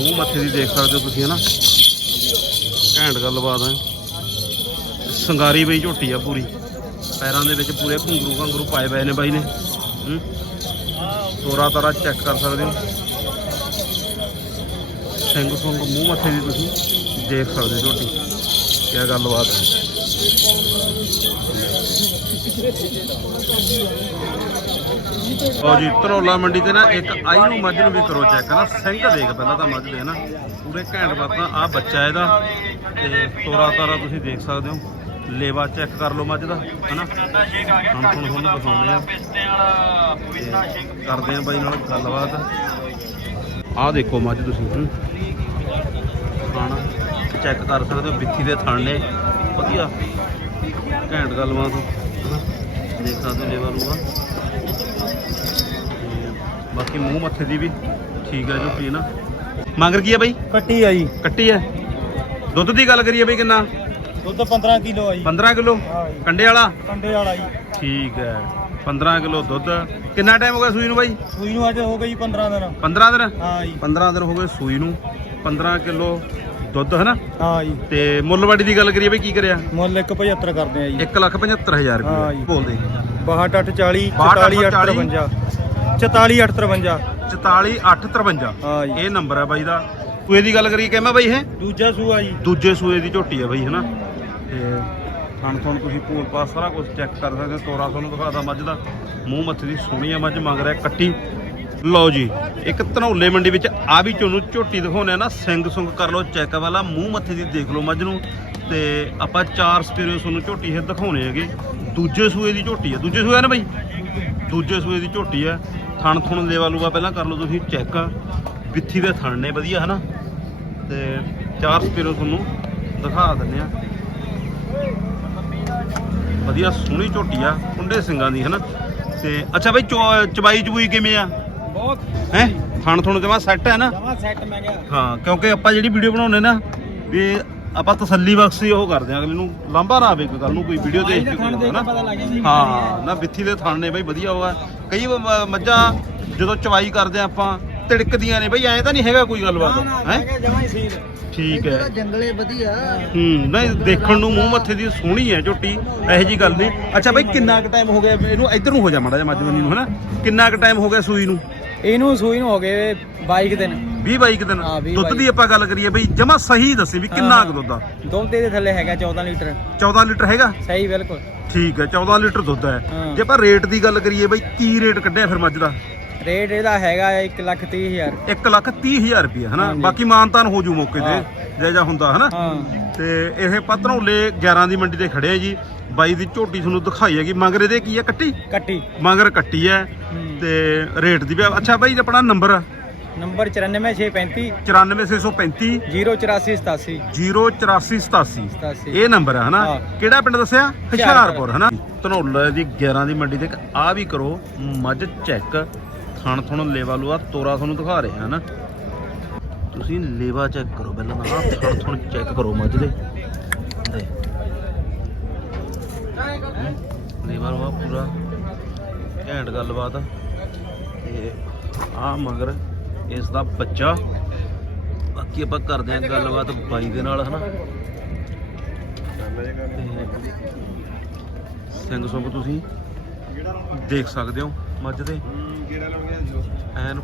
ਮੂੰਹ ਮੱਥੇ ਦੀ ਦੇਖ ਸਕਦੇ ਹੋ ਤੁਸੀਂ, ਹਨਾ? ਘੈਂਟ ਗੱਲਬਾਤ ਹੈ। ਸੰਗਾਰੀ ਬਈ ਝੋਟੀ ਆ ਪੂਰੀ। ਪੈਰਾਂ ਦੇ ਵਿੱਚ ਪੂਰੇ ਘੁੰਗਰੂ ਘੰਗਰੂ ਪਾਏ ਪਏ ਨੇ ਬਾਈ ਨੇ। ਤੋਰਾ ਤਾਰਾ ਚੈੱਕ ਕਰ ਸਕਦੇ ਹੋ। ਸਿੰਘ ਸੁੰਗ ਮੂੰਹ ਮੱਥੇ ਦੀ ਤੁਸੀਂ ਦੇਖ ਸਕਦੇ ਹੋ ਝੋਟੀ। ਕੀ ਗੱਲਬਾਤ ਹੈ। ਲਓ ਜੀ, ਧਰੋਲਾ ਮੰਡੀ ਤੇ ਨਾ ਇੱਕ ਆਈ ਨੂੰ ਮੱਝ ਨੂੰ ਵੀ ਕਰੋ ਚੈੱਕ ਨਾ? ਸਿੰਘ ਦੇਖ ਪਹਿਲਾਂ ਤਾਂ ਮੱਝ ਦੇ ਨਾ? ਪੂਰੇ ਘੈਂਟ ਬਾਤਾਂ ਆ ਬੱਚਾ ਇਹਦਾ। ਤੇ ਤੋਰਾ ਤਾਰਾ ਤੁਸੀਂ ਦੇਖ ਸਕਦੇ ਹੋ। ਲੇਵਾ ਚੈੱਕ ਕਰ ਲਓ ਮੱਝ ਦਾ ਹਨਾ ਹੁਣ ਤੁਹਾਨੂੰ ਤੁਹਾਨੂੰ ਦਿਖਾਉਂਦੇ ਆ। ਤੇ ਕਰਦੇ ਆ ਬਾਈ ਨਾਲ ਗੱਲਬਾਤ। ਆਹ ਦੇਖੋ ਮੱਝ ਤੁਸੀਂ ਖਾਣਾ ਚੈੱਕ ਕਰ ਸਕਦੇ ਹੋ ਬਿੱਥੀ ਦੇ ਥਣ ਨੇ। ਵਧੀਆ। ਘੈਂਟ ਗੱਲਬਾਤ ਹਨਾ ਦੇਖ ਸਕਦੇ ਹੋ ਲੇਵਾ ਲੂਗਾ। ਬਾਕੀ ਮੂੰਹ ਮੱਥੇ ਦੀ ਵੀ ਠੀਕ ਹੈ ਜੋ ਪੀ ਨਾ। ਮਗਰ ਕੀ ਹੈ ਬਾਈ? ਕੱਟੀ ਆ ਜੀ। ਕੱਟੀ ਹੈ ਦੁੱਧ ਦੀ ਗੱਲ ਕਰੀਏ ਬਾਈ ਕਿੰਨਾ? ਦੁੱਧ 15 ਕਿਲੋ ਆ ਜੀ। 15 ਕਿਲੋ? ਕੰਡੇ ਵਾਲਾ? ਕੰਡੇ ਵਾਲਾ ਜੀ। ਠੀਕ ਹੈ 15 ਕਿਲੋ ਦੁੱਧ। ਕਿੰਨਾ ਟਾਈਮ ਹੋ ਗਿਆ ਸੂਈ ਨੂੰ ਬਾਈ? ਸੂਈ ਨੂੰ ਅੱਜ ਹੋ ਗਈ 15 ਦਿਨ। 15 ਦਿਨ? ਹਾਂ ਜੀ। 15 ਦਿਨ ਹੋ ਗਏ ਸੂਈ ਨੂੰ। 15 ਕਿਲੋ ਦੁੱਧ ਹੈ ਨਾ ਹਾਂ ਜੀ। ਤੇ ਮੁੱਲਵਾੜੀ ਦੀ ਗੱਲ ਕਰੀਏ ਬਈ ਕੀ ਕਰਿਆ? ਮੁੱਲ 175 ਕਰਦੇ ਆ ਜੀ। 175000 ਹਾਂ ਰੁਪਏ ਜੀ। ਬੋਲਦੇ 6240 62 44 853 44 44853 ਹਾਂ ਜੀ। ਇਹ ਨੰਬਰ ਹੈ ਬਾਈ ਦਾ। ਸੂਏ ਦੀ ਗੱਲ ਕਰੀਏ ਕਹਿੰਦਾ ਬਾਈ ਇਹ ਦੂਜਾ ਸੂਆ ਜੀ। ਦੂਜੇ ਸੂਏ ਦੀ ਝੋਟੀ ਹੈ ਬਾਈ ਹਨਾ? ਤੇ ਥਣ ਥਣ ਤੁਸੀਂ ਪੂਲ ਪਾਸ ਸਾਰਾ ਕੁਝ ਚੈੱਕ ਕਰ ਸਕਦੇ ਹੋ। ਤੋਰਾ ਤੁਹਾਨੂੰ ਦਿਖਾਦਾ ਮੱਝ ਦਾ। ਮੂੰਹ ਮੱਥੇ ਦੀ ਸੋਹਣੀ ਆ ਮੱਝ ਮੰਗ ਰਿਹਾ ਕੱਟੀ। ਲਓ ਜੀ, ਇੱਕ ਧਨੌਲੇ ਮੰਡੀ ਵਿੱਚ ਆ ਵੀ ਤੁਹਾਨੂੰ ਝੋਟੀ ਦਿਖਾਉਣੇ ਆ ਨਾ, ਸਿੰਘ ਸੁੰਗ ਕਰ ਲਓ, ਚੈੱਕ ਵਾਲਾ, ਮੂੰਹ ਮੱਥੇ ਦੀ ਦੇਖ ਲਓ ਮੱਝ ਨੂੰ। ਤੇ ਆਪਾਂ ਚਾਰ ਸਪੀਰੇ ਤੁਹਾਨੂੰ ਝੋਟੀ ਇਹ ਦਿਖਾਉਣੇ ਹੈਗੇ। ਦੂਜੇ ਸੂਏ ਦੀ ਝੋਟੀ ਹੈ ਦੂਜੇ ਸੂਏ ਨਾ ਬਾਈ? ਦੂਜੇ ਸੂਏ ਦੀ ਝੋਟੀ ਹੈ ਥਣ ਥਣ ਲੈਵਾ ਲੂਆ ਪਹਿਲਾਂ ਕਰ ਲਓ ਤੁਸੀਂ ਚੈੱਕ। ਵਿੱਥੀ ਦੇ ਥਣ ਨੇ ਵਧੀਆ, ਹਨਾ? ਤੇ ਚਾਰ ਸਪੀਰੋ ਤੁਹਾਨੂੰ ਦਿਖਾ ਦਿੰਨੇ ਆ। ਵਧੀਆ ਸੋਹਣੀ ਝੋਟੀ ਆ ਕੁੰਡੇ ਸਿੰਘਾਂ ਦੀ, ਹਨਾ? ਤੇ ਅੱਛਾ ਬਈ, ਚੋ- ਚਬਾਈ ਚਬੂਈ ਕਿਵੇਂ ਆ? ਬਹੁਤ ਹੈ? ਥਣ ਥਣ ਜਮਾ ਸੈੱਟ ਹੈ ਨਾ? ਜਮਾ ਸੈੱਟ ਮੈਂ ਗਿਆ ਹਾਂ ਕਿਉਂਕਿ ਆਪਾਂ ਜਿਹੜੀ ਵੀਡੀਓ ਬਣਾਉਂਦੇ ਨਾ ਵੀ ਆਪਾਂ ਤਸੱਲੀ ਬਖਸ਼ ਉਹ ਕਰਦੇ ਆ ਅਗਲੇ ਨੂੰ ਲਾਂਭਾ ਨਾ ਆਵੇ ਕੋਈ ਗੱਲ ਨੂੰ ਕੋਈ ਵੀਡੀਓ ਦੇਖ ਕੇ ਕੋਈ ਨਾ। ਹਾਂ ਨਾ ਵਿੱਥੀ ਦੇ ਥਣ ਨੇ ਬਈ ਵਧੀਆ ਹੋਆ ਕਈ ਮੱਝਾਂ ਜਦੋਂ ਚਵਾਈ ਕਰਦੇ ਆਪਾਂ ਤਿੜਕਦੀਆਂ ਨੇ ਬਈ ਐਂ ਤਾਂ ਨਹੀਂ ਹੈਗਾ ਕੋਈ ਗੱਲਬਾਤ। ਹੈ? ਜਮਾ ਹੀ ਸੀਲ ਠੀਕ ਹੈ। ਜੰਗਲੇ ਵਧੀਆ। ਹੂੰ ਨਹੀਂ ਦੇਖਣ ਨੂੰ ਮੂੰਹ ਮੱਥੇ ਦੀ ਸੋਹਣੀ ਹੈ ਝੋਟੀ ਇਹੋ ਜੀ ਗੱਲ ਨਹੀਂ। ਅੱਛਾ ਬਈ ਕਿੰਨਾ ਕੁ ਟਾਈਮ ਹੋ ਗਿਆ? ਇਹਨੂੰ ਇੱਧਰ ਨੂੰ ਹੋ ਜਾ ਮਾੜਾ ਜਿਹਾ ਮੱਝਵਨੀ ਨੂੰ ਹਨਾ? ਕਿੰਨਾ ਕੁ ਟਾਈਮ ਹੋ ਗਿਆ ਸੂਈ ਨੂੰ? ਇਹਨੂੰ ਸੂਈ ਨੂੰ ਹੋ ਗਏ 22 ਦਿਨ। 20 22 ਕੁ ਦਿਨ। ਹਾਂ, ਵੀਹ ਦੁੱਧ ਬਾਈ। ਦੀ ਆਪਾਂ ਗੱਲ ਕਰੀਏ ਬਈ ਜਮਾ ਸਹੀ ਦੱਸੀ ਵੀ ਕਿੰਨਾ ਕੁ ਦੁੱਧ ਆ। ਦੁੱਧ ਦੇ ਥੱਲੇ ਹੈਗਾ 14 ਲੀਟਰ। 14 ਲੀਟਰ ਹੈਗਾ? ਸਹੀ ਬਿਲਕੁਲ। ਠੀਕ ਹੈ 14 ਲੀਟਰ ਦੁੱਧ ਹੈ। ਹਾਂ। ਜੇ ਆਪਾਂ ਰੇਟ ਦੀ ਗੱਲ ਕਰੀਏ ਬਈ ਕੀ ਰੇਟ ਕੱਢਿਆ ਫਿਰ ਮੱਝ ਦਾ? ਰੇਟ ਇਹਦਾ ਹੈਗਾ 1 ਲੱਖ 30 ਹਜ਼ਾਰ। 1 ਲੱਖ 30 ਹਜ਼ਾਰ ਰੁਪਏ ਹਨਾ? ਹਾਂਜੀ। ਬਾਕੀ ਮਾਨਤਾਨ ਹੋ ਜੂ ਮੌਕੇ ਤੇ ਜੇ ਜਾ ਹੁੰਦਾ ਹਨਾ? ਹਾਂ। ਤੇ ਇਹ ਪਤਰੌਲੇ 11 ਦੀ ਮੰਡੀ ਤੇ ਖੜੇ ਆ ਜੀ। ਬਾਈ ਦੀ ਝੋਟੀ ਤੁਹਾਨੂੰ ਦਿਖਾਈ ਹੈਗੀ। ਮਗਰ ਇਹਦੇ ਕੀ ਹੈ? ਕੱਟੀ? ਕੱਟੀ। ਮਗਰ ਕੱਟੀ ਹੂੰ। ਤੇ ਰੇਟ ਦੀ ਵੀ ਅੱਛਾ ਬਾਈ ਆਪਣਾ ਨੰਬਰ? ਨੰਬਰ 94635 94635 08487 08487 87 ਇਹ ਨੰਬਰ ਹੈ ਹਨਾ। ਕਿਹੜਾ ਪਿੰਡ ਦੱਸਿਆ? ਹੁਸ਼ਿਆਰਪੁਰ। ਹਨਾ? ਧਨੌਲੇ ਦੀ 11 ਦੀ ਮੰਡੀ ਤੇ ਆ ਵੀ ਕਰੋ ਮੱਝ ਚੈੱਕ। ਥਣ ਥਣ ਲੇਵਾ ਲੂਆ ਤੋਰਾ ਤੁਹਾਨੂੰ ਦਿਖਾ ਰਹੇ ਹਨਾ? ਤੁਸੀਂ ਲੇਵਾ ਚੈੱਕ ਕਰੋ ਪਹਿਲਾਂ ਆਹ ਥਣ ਥਣ ਚੈੱਕ ਕਰੋ ਮੱਝ ਦੇ। ਲੇਵਾ ਲੂਆ ਪੂਰਾ। ਘੈਂਟ ਗੱਲਬਾਤ ਆ। ਤੇ ਆ ਮਗਰ ਇਸ ਦਾ ਬੱਚਾ। ਬਾਕੀ ਆਪਾਂ ਕਰਦੇ ਆਂ ਗੱਲਬਾਤ ਬਾਈ ਦੇ ਨਾਲ ਹਨਾ? ਸਿੰਘ ਸੁੰਗ ਤੁਸੀਂ ਦੇਖ ਸਕਦੇ ਹੋ ਮੱਝ ਦੇ। ਐਨ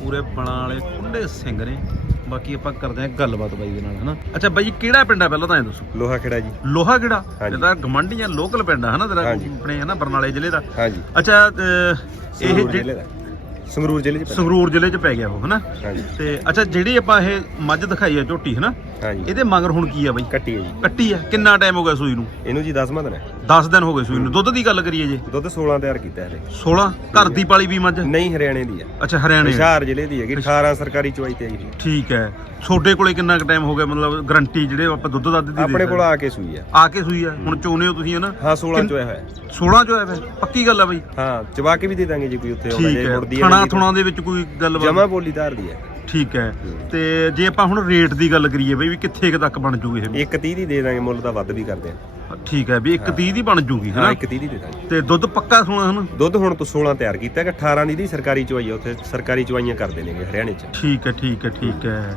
ਪੂਰੇ ਬਣਾ ਵਾਲੇ ਕੁੰਡੇ ਸਿੰਘ ਨੇ। ਬਾਕੀ ਆਪਾਂ ਕਰਦੇ ਆਂ ਗੱਲਬਾਤ ਬਾਈ ਦੇ ਨਾਲ ਹਨਾ? ਅੱਛਾ ਬਾਈ ਜੀ, ਕਿਹੜਾ ਪਿੰਡ ਆ? ਪਹਿਲਾਂ ਤਾਂ ਇਹ ਦੱਸੋ। ਲੋਹਾ ਖੇੜਾ ਜੀ। ਲੋਹਾ ਹਾਂਜੀ। ਇਹਦਾ ਗਮੰਡੀਆਂ ਲੋਕਲ ਪਿੰਡ ਆ ਹਨਾ? ਤੇਰਾ। ਆਪਣੇ ਹਨਾ ਬਰਨਾਲੇ ਜ਼ਿਲ੍ਹੇ ਦਾ। ਹਾਂਜੀ। ਅੱਛਾ ਇਹ ਸੰਗਰੂਰ ਜਿ- ਜ਼ਿਲ੍ਹੇ ਦਾ। ਸੰਗਰੂਰ ਜ਼ਿਲ੍ਹੇ ਚ ਪੈਂਦਾ। ਸੰਗਰੂਰ ਜ਼ਿਲ੍ਹੇ 'ਚ ਪੈ ਗਿਆ ਉਹ ਹਨਾ? ਹਾਂਜੀ। ਤੇ ਅੱਛਾ ਜਿਹੜੀ ਆਪਾਂ ਇਹ ਮੱਝ ਦਿਖਾਈ ਆ ਝੋਟੀ ਹਨਾ? ਹਾਂਜੀ। ਇਹਦੇ ਮਗਰ ਹੁਣ ਕੀ ਆ ਬਾਈ? ਕੱਟੀ ਹੈ ਜੀ। ਕੱਟੀ ਆ। ਕਿੰਨਾ ਟਾਈਮ ਹੋ ਗਿਆ ਸੂਈ ਨੂੰ? ਇਹਨੂੰ ਜੀ 10 ਦਿਨ ਹੈ 10 ਦਿਨ ਹੋ ਗਏ ਸੂਈ ਨੂੰ। ਦੁੱਧ ਦੀ ਗੱਲ ਕਰੀਏ ਜੇ। ਦੁੱਧ 16 ਤਿਆਰ ਕੀਤਾ ਹਲੇ 16 ਘਰ ਦੀ ਪਾਲੀ ਵੀ ਮੱਝ? ਨਹੀਂ ਹਰਿਆਣੇ ਦੀ ਹੈ ਅੱਛਾ ਹਰਿਆਣੇ ਹਿਸ਼ਾਰ ਜ਼ਿਲ੍ਹੇ ਦੀ ਹੈਗੀ। 18 ਸਰਕਾਰੀ ਚਵਾਈ ਤੇ ਆਈ ਹੋਈ ਹੈ। ਠੀਕ ਹੈ। ਛੋਟੇ ਕੋਲੇ ਕਿੰਨਾ ਕੁ ਟਾਈਮ ਹੋ ਗਿਆ? ਮਤਲਬ ਗਰੰਟੀ ਜਿਹੜੇ ਆਪਾਂ ਦੁੱਧ ਦੱਧ ਦੀ ਦੇ ਆਪਣੇ ਕੋਲ? ਆ। ਕੇ ਸੂਈ ਹੈ ਆ ਕੇ ਸੂਈ ਆ। ਹੁਣ ਚੋਨੇ ਹੋ ਤੁਸੀਂ ਹਨਾ? ਹਾਂ 16 ਕਿੰਨ- ਚੋਇਆ ਹੋਇਆ। ਹੈ। 16 ਚੋਇਆ ਵੇ ਪੱਕੀ ਗੱਲ ਆ ਬਾਈ? ਹਾਂ ਚਵਾ ਕੇ ਵੀ ਦੇ ਦਾਂਗੇ ਜੀ ਕੋਈ ਉੱਥੇ। ਆਉਂਦਾ ਠੀਕ ਜੇ ਹੈ। ਮੁੜਦੀ ਹੈ ਥਣਾ ਥੁਣਾ ਦੇ ਵਿੱਚ ਕੋਈ ਗੱਲ ਜਮਾ ਬੋਲੀ ਧਾਰ ਦੀ ਹੈ। ਠੀਕ ਹੈ। ਤੇ ਜੇ ਆਪਾਂ ਹੁਣ ਰੇਟ ਦੀ ਗੱਲ ਕਰੀਏ ਬਈ ਵੀ ਕਿੱਥੇ ਕੁ ਤੱਕ ਬਣ ਜੂਗੀ ਇਹ ਇੱਕ 30 ਦੀ ਦੇ ਦਾਂਗੇ ਮੁੱਲ ਤਾਂ ਵੱਧ ਵੀ ਕਰਦੇ ਆ। ਠੀਕ ਹੈ ਵੀ 130 ਦੀ ਬਣ ਜੂਗੀ ਹਾਂ ਹਨਾ? ਇੱਕ 30 ਦੀ ਦੇ ਦਾਂਗੇ। ਤੇ ਦੁੱਧ ਪੱਕਾ ਸੋਣਾ ਹਨ ਦੁੱਧ ਹੁਣ ਤੋਂ 16 ਤਿਆਰ ਕੀਤਾ ਹੈ 18 ਦੀ ਦੀ ਸਰਕਾਰੀ ਚਵਾਈ ਹੈ ਉੱਥੇ ਸਰਕਾਰੀ ਚਵਾਈਆਂ ਕਰਦੇ ਨੇਗੇ ਹਰਿਆਣੇ ਚ। ਠੀਕ ਹੈ ਠੀਕ ਹੈ ਠੀਕ ਹੈ।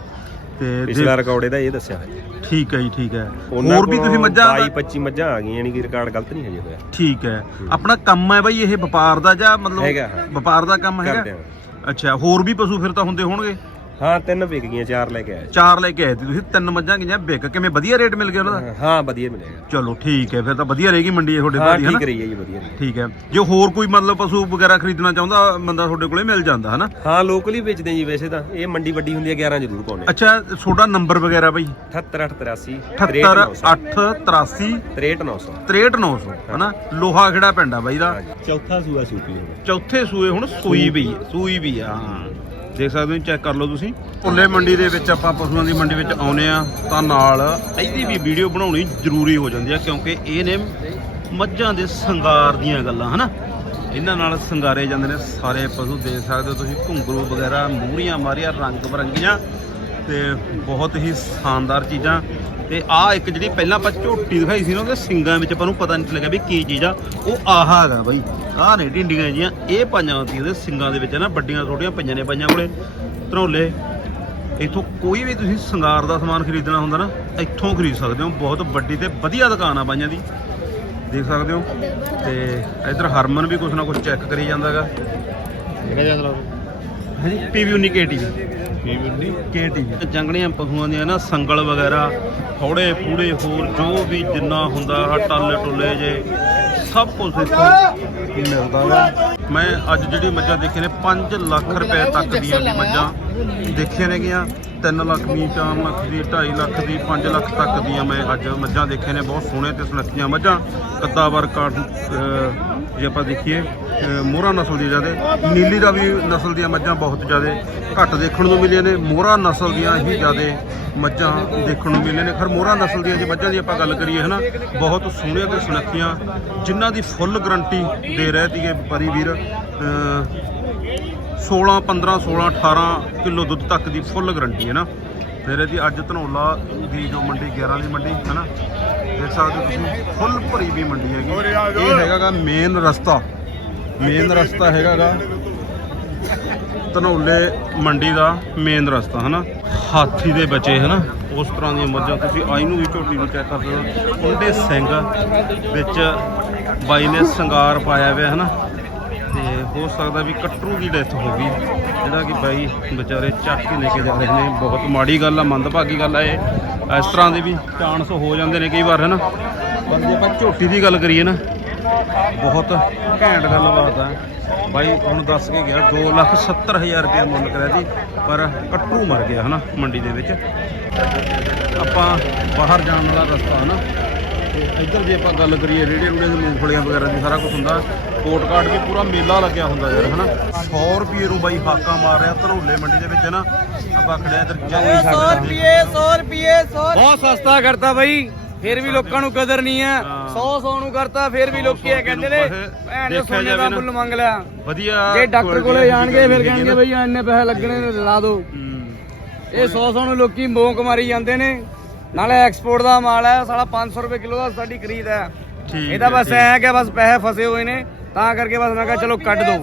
ਤੇ ਪਿਛਲਾ ਰਿਕਾਰਡ ਇਹਦਾ ਇਹ ਦੱਸਿਆ ਹੈ ਠੀਕ ਹੈ ਜੀ ਠੀਕ ਹੈ। ਉਹਨਾਂ ਹੋਰ ਵੀ ਕੋਲੋਂ ਤੁਸੀਂ ਮੱਝਾਂ 22 25 ਮੱਝਾਂ ਆ ਗਈਆਂ ਯਾਨੀ ਕਿ ਰਿਕਾਰਡ ਗਲਤ ਨਹੀਂ ਹਜੇ ਹੋਇਆ। ਠੀਕ ਹੈ। ਆਪਣਾ ਕੰਮ ਹੈ ਬਾਈ ਇਹ ਵਪਾਰ ਦਾ ਜਾਂ ਮਤਲਬ ਹੈਗਾ, ਹਾਂ। ਵਪਾਰ ਦਾ ਕੰਮ ਕਰਦੇ ਹੈਗਾ ਅੱਛਾ ਹੋਰ ਵੀ ਪਸ਼ੂ ਫਿਰ ਤਾਂ ਹੁੰਦੇ ਹੋਣਗੇ? ਹਾਂ ਤਿੰਨ ਵਿਕ ਗਈਆਂ ਚਾਰ ਲੈ ਕੇ ਆਏ। ਚਾਰ ਲੈ ਕੇ ਆਏ ਸੀ ਤੁਸੀਂ ਤਿੰਨ ਮੱਝਾਂ ਗਈਆਂ ਵਿਕ ਕਿਵੇਂ? ਵਧੀਆ ਰੇਟ ਮਿਲ ਗਿਆ ਉਹਨਾਂ ਦਾ ਹਾਂ ਵਧੀਆ ਮਿਲੇਗਾ ਚਲੋ ਠੀਕ ਹੈ ਫਿਰ ਤਾਂ ਵਧੀਆ ਰਹੇਗੀ ਮੰਡੀ ਇਹ ਤੁਹਾਡੇ ਹਾਂ ਭਾਜੀ ਹਨਾ? ਠੀਕ ਰਹੀ ਹੈ ਜੀ ਵਧੀਆ ਰਹੀ ਹੈ। ਠੀਕ ਹੈ। ਜੇ ਹੋਰ ਕੋਈ ਮਤਲਬ ਪਸ਼ੂ ਵਗੈਰਾ ਖਰੀਦਣਾ ਚਾਹੁੰਦਾ ਬੰਦਾ ਤੁਹਾਡੇ ਕੋਲੇ ਮਿਲ ਜਾਂਦਾ ਹਨਾ? ਹਾਂ ਲੋਕਲ ਹੀ ਵੇਚਦੇ ਜੀ ਵੈਸੇ ਤਾਂ। ਇਹ ਮੰਡੀ ਵੱਡੀ ਹੁੰਦੀ ਹੈ 11 ਜ਼ਰੂਰ ਪਾਉਣੇ ਅੱਛਾ ਤੁਹਾਡਾ ਨੰਬਰ ਵਗੈਰਾ ਬਾਈ? 78883 78 883 63900 63900 ਹਨਾ? ਲੋਹਾ ਖੇੜਾ ਪਿੰਡ ਆ ਬਾਈ ਦਾ? ਚੌਥਾ ਸੂਆ ਸੂਪੀ ਹੋਵੇ ਚੌਥੇ ਸੂਏ ਹੁਣ ਸੂਈ ਵੀ ਸੂਈ ਵੀ ਆ ਹਾਂ। ਦੇਖ ਸਕਦੇ ਹੋ ਚੈੱਕ ਕਰ ਲਓ ਤੁਸੀਂ। ਭੁੱਲੇ ਮੰਡੀ ਦੇ ਵਿੱਚ ਆਪਾਂ ਪਸ਼ੂਆਂ ਦੀ ਮੰਡੀ ਵਿੱਚ ਆਉਨੇ ਆ ਤਾਂ ਨਾਲ ਇਹਦੀ ਵੀ ਵੀਡੀਓ ਬਣਾਉਣੀ ਜ਼ਰੂਰੀ ਹੋ ਜਾਂਦੀ ਆ, ਕਿਉਂਕਿ ਇਹ ਨੇ ਮੱਝਾਂ ਦੇ ਸ਼ਿੰਗਾਰ ਦੀਆਂ ਗੱਲਾਂ, ਹਨਾ? ਇਹਨਾਂ ਨਾਲ ਸ਼ਿੰਗਾਰੇ ਜਾਂਦੇ ਨੇ, ਸਾਰੇ ਪਸ਼ੂ ਦੇਖ ਸਕਦੇ ਹੋ ਤੁਸੀਂ, ਘੁੰਗਰੂ ਵਗੈਰਾ, ਮੂਹਰੀਆਂ ਮਾਰੀਆਂ, ਰੰਗ ਬਰੰਗੀਆਂ। ਤੇ ਬਹੁਤ ਹੀ ਸ਼ਾਨਦਾਰ ਚੀਜ਼ਾਂ। ਤੇ ਆ ਇੱਕ ਜਿਹੜੀ ਪਹਿਲਾਂ ਆਪਾਂ ਝੋਟੀ ਦਿਖਾਈ ਸੀ ਨਾ ਉਹਦੇ ਸਿੰਗਾਂ ਵਿੱਚ ਆਪਾਂ ਨੂੰ ਪਤਾ ਨਹੀਂ ਲੱਗਿਆ ਵੀ ਕੀ ਚੀਜ਼ ਆ। ਉਹ ਆਹਾ ਹੈਗਾ ਬਾਈ। ਆਹ ਨੇ ਢਿੰਡੀਆਂ ਜੀਆਂ ਇਹ ਪਾਈਆਂ ਹੁੰਦੀਆਂ ਉਹਦੇ ਸਿੰਗਾਂ ਦੇ ਵਿੱਚ ਨਾ ਵੱਡੀਆਂ ਛੋਟੀਆਂ ਪਈਆਂ ਨੇ ਪਾਈਆਂ ਕੋਲੇ। ਧਰੋਲੇ ਇੱਥੋਂ ਕੋਈ ਵੀ ਤੁਸੀਂ ਸ਼ਿੰਗਾਰ ਦਾ ਸਮਾਨ ਖਰੀਦਣਾ ਹੁੰਦਾ ਨਾ ਇੱਥੋਂ ਖਰੀਦ ਸਕਦੇ ਹੋ। ਬਹੁਤ ਵੱਡੀ ਤੇ ਵਧੀਆ ਦੁਕਾਨ ਆ ਬਾਈਆਂ ਦੀ। ਦੇਖ ਸਕਦੇ ਹੋ। ਤੇ ਇਧਰ ਹਰਮਨ ਵੀ ਕੁਛ ਨਾ ਕੁਛ ਚੈੱਕ ਕਰੀ ਜਾਂਦਾਗਾ। ਕਿਹੜਾ ਜਾਂਦਾ ਹਾਂਜੀ ਪੀਵੀ 19 ਕੇਟੀਵੀ ਪੀਵੀ 19 ਕੇਟੀਵੀ ਜੰਗਲੀਆਂ ਪਸ਼ੂਆਂ ਦੀਆਂ ਨਾ ਸੰਗਲ ਵਗੈਰਾ ਫੌੜੇ ਫੂੜੇ ਹੋਰ ਜੋ ਵੀ ਜਿੰਨਾ ਹੁੰਦਾ ਆ ਟਾਲੇ ਟੁੱਲੇ ਜੇ ਸਭ ਕੁਝ ਇੱਥੋਂ ਮਿਲਦਾ ਵਾ। ਮੈਂ ਅੱਜ ਜਿਹੜੀ ਮੱਝਾਂ ਦੇਖੀਆਂ ਨੇ 5 ਲੱਖ ਰੁਪਏ ਤੱਕ ਦੀਆਂ ਵੀ ਮੱਝਾਂ। ਦੇਖੀਆਂ ਨੇਗੀਆਂ 3 ਲੱਖ ਦੀ 4 ਲੱਖ ਦੀ 2.5 ਲੱਖ ਦੀ 5 ਲੱਖ ਤੱਕ ਦੀਆਂ ਮੈਂ ਅੱਜ ਮੱਝਾਂ ਦੇਖੀਆਂ ਨੇ ਬਹੁਤ ਸੋਹਣੇ ਤੇ ਸੁਨੱਖੀਆਂ ਮੱਝਾਂ। ਕੱਦਾਵਰ ਕਾਟ ਜੇ ਆਪਾਂ ਦੇਖੀਏ ਮੋਹਰਾ ਨਸਲ ਦੀ ਜ਼ਿਆਦਾ, ਨੀਲੀ ਦਾ ਵੀ ਨਸਲ ਦੀਆਂ ਮੱਝਾਂ ਬਹੁਤ ਜ਼ਿਆਦਾ ਘੱਟ ਦੇਖਣ ਨੂੰ ਮਿਲੀਆਂ ਨੇ। ਮੋਹਰਾ ਨਸਲ ਦੀਆਂ ਹੀ ਜ਼ਿਆਦਾ ਮੱਝਾਂ ਦੇਖਣ ਨੂੰ ਮਿਲੀਆਂ ਨੇ। ਖਰ, ਮੋਹਰਾ ਨਸਲ ਦੀਆਂ ਜੇ ਮੱਝਾਂ ਦੀ ਆਪਾਂ ਗੱਲ ਕਰੀਏ, ਹਨਾ, ਬਹੁਤ ਸੋਹਣੀਆਂ ਤੇ ਸੁਨੱਖੀਆਂ, ਜਿਨ੍ਹਾਂ ਦੀ ਫੁੱਲ ਗਰੰਟੀ ਦੇ ਰਹੇ ਸੀਗੇ ਪਰੀ ਵੀਰ, ਅਹ 16 15 16 18 ਕਿਲੋ ਦੁੱਧ ਤੱਕ ਦੀ ਫੁੱਲ ਗਰੰਟੀ ਹੈ ਨਾ। ਮੇਰੇ ਦੀ ਅੱਜ ਧਨੋਲਾ ਦੀ ਜੋ ਮੰਡੀ 11 ਦੀ ਮੰਡੀ ਹੈ ਨਾ ਦੇਖ ਸਕਦੇ ਹੋ ਤੁਸੀਂ ਫੁੱਲ ਭਰੀ ਵੀ ਮੰਡੀ ਹੈਗੀ। ਇਹ ਹੈਗਾਗਾ ਮੇਨ ਰਸਤਾ। ਮੇਨ ਰਸਤਾ ਹੈਗਾਗਾ ਧਨੌਲੇ ਮੰਡੀ ਦਾ ਮੇਨ ਰਸਤਾ ਹਨਾ? ਹਾਥੀ ਦੇ ਬੱਚੇ ਹਨਾ? ਉਸ ਤਰ੍ਹਾਂ ਦੀਆਂ ਮੱਝਾਂ ਤੁਸੀਂ ਆਈ ਨੂੰ ਵੀ ਝੋਟੀ ਨੂੰ ਚੈੱਕ ਕਰ ਸਕਦੇ ਹੋ। ਉਹਦੇ ਸਿੰਘ ਵਿੱਚ ਬਾਈ ਨੇ ਸ਼ਿੰਗਾਰ ਪਾਇਆ ਹੋਇਆ ਹਨਾ? ਤੇ ਹੋ ਸਕਦਾ ਵੀ ਕਟਰੂ ਦੀ ਡੈਥ ਹੋ ਗਈ। ਜਿਹੜਾ ਕਿ ਬਾਈ ਵਿਚਾਰੇ ਚੱਕ ਕੇ ਲੈ ਕੇ ਜਾ ਰਹੇ ਨੇ। ਬਹੁਤ ਮਾੜੀ ਗੱਲ ਆ ਮੰਦਭਾਗੀ ਗੱਲ ਆ ਇਹ। ਇਸ ਤਰ੍ਹਾਂ ਦੇ ਵੀ ਚਾਂਸ ਹੋ ਜਾਂਦੇ ਨੇ ਕਈ ਵਾਰ ਹੈ ਨਾ ਪਰ ਜੇ ਆਪਾਂ ਝੋਟੀ ਦੀ ਗੱਲ ਕਰੀਏ ਨਾ, ਬਹੁਤ ਘੈਂਟ ਗੱਲਬਾਤ ਆ। ਬਾਈ, ਹੁਣ ਦੱਸ ਕੇ ਗਿਆ 270000 ਰੁਪਏ ਮੁੱਲ ਕਰਿਆ ਜੀ, ਪਰ ਕੱਟੂ ਮਰ ਗਿਆ, ਹਨਾ, ਮੰਡੀ ਦੇ ਵਿੱਚ। ਆਪਾਂ ਬਾਹਰ ਜਾਣ ਵਾਲਾ ਰਸਤਾ, ਹਨਾ? ਤੇ ਇੱਧਰ ਜੇ ਆਪਾਂ ਗੱਲ ਕਰੀਏ, ਰੇੜੇ ਰੂੜੇ ਦੇ ਮੂੰਗਫਲੀਆਂ ਵਗੈਰਾ ਦੀ, ਸਾਰਾ ਕੁਝ ਹੁੰਦਾ। ਕੋਟਕਾਟ ਵੀ ਪੂਰਾ ਮੇਲਾ ਲੱਗਿਆ ਹੁੰਦਾ ਯਾਰ, ਹਨਾ? 100 ਰੁਪਏ ਨੂੰ ਬਾਈ ਹਾਕਾ ਮਾਰ ਰਿਹਾ, ਧਰੋਲੇ ਮੰਡੀ ਦੇ ਵਿੱਚ ਨਾ ਆਪਾਂ ਖੜਿਆ ਇੱਧਰ ਜਾਈ 100 ਰੁਪਏ 100 ਰੁਪਏ 100 ਬਹੁਤ ਸਸਤਾ ਕਰਤਾ ਬਾਈ ਫਿਰ ਵੀ ਲੋਕਾਂ ਨੂੰ ਕਦਰ ਨਹੀਂ ਆ ਹਾਂ। 100 100 ਨੂੰ ਕਰਤਾ ਫਿਰ ਵੀ ਲੋਕੀ ਇਹ ਕਹਿੰਦੇ ਨੇ ਭੈਣ ਦੇ ਦੇਖਿਆ ਸੋਨੇ ਦਾ ਨਾ। ਮੁੱਲ ਮੰਗ ਲਿਆ ਵਧੀਆ ਜੇ ਡਾਕਟਰ ਕੋਲੇ ਦੀ ਜਾਣਗੇ ਫਿਰ ਕਹਿਣਗੇ ਨਾ। ਬਈ ਇੰਨੇ ਪੈਸੇ ਲੱਗਣੇ ਨੇ ਲਾ ਦਿਓ ਹੂੰ। ਇਹ 100 100 ਨੂੰ ਲੋਕੀ ਮੋਕ ਮਾਰੀ ਜਾਂਦੇ ਨੇ ਨਾਲੇ ਐਕਸਪੋਰਟ ਦਾ ਮਾਲ ਹੈ ਸਾਲਾ 500 ਰੁਪਏ ਕਿਲੋ ਦਾ ਸਾਡੀ ਖਰੀਦ ਹੈ ਇਹਦਾ ਬਸ। ਐ ਕਿ ਬਸ ਪੈਸੇ ਫਸੇ ਹੋਏ ਨੇ ਤਾਂ ਕਰਕੇ ਬਸ ਮੈਂ ਕਿਹਾ ਚਲੋ ਕੱਢ ਦੋ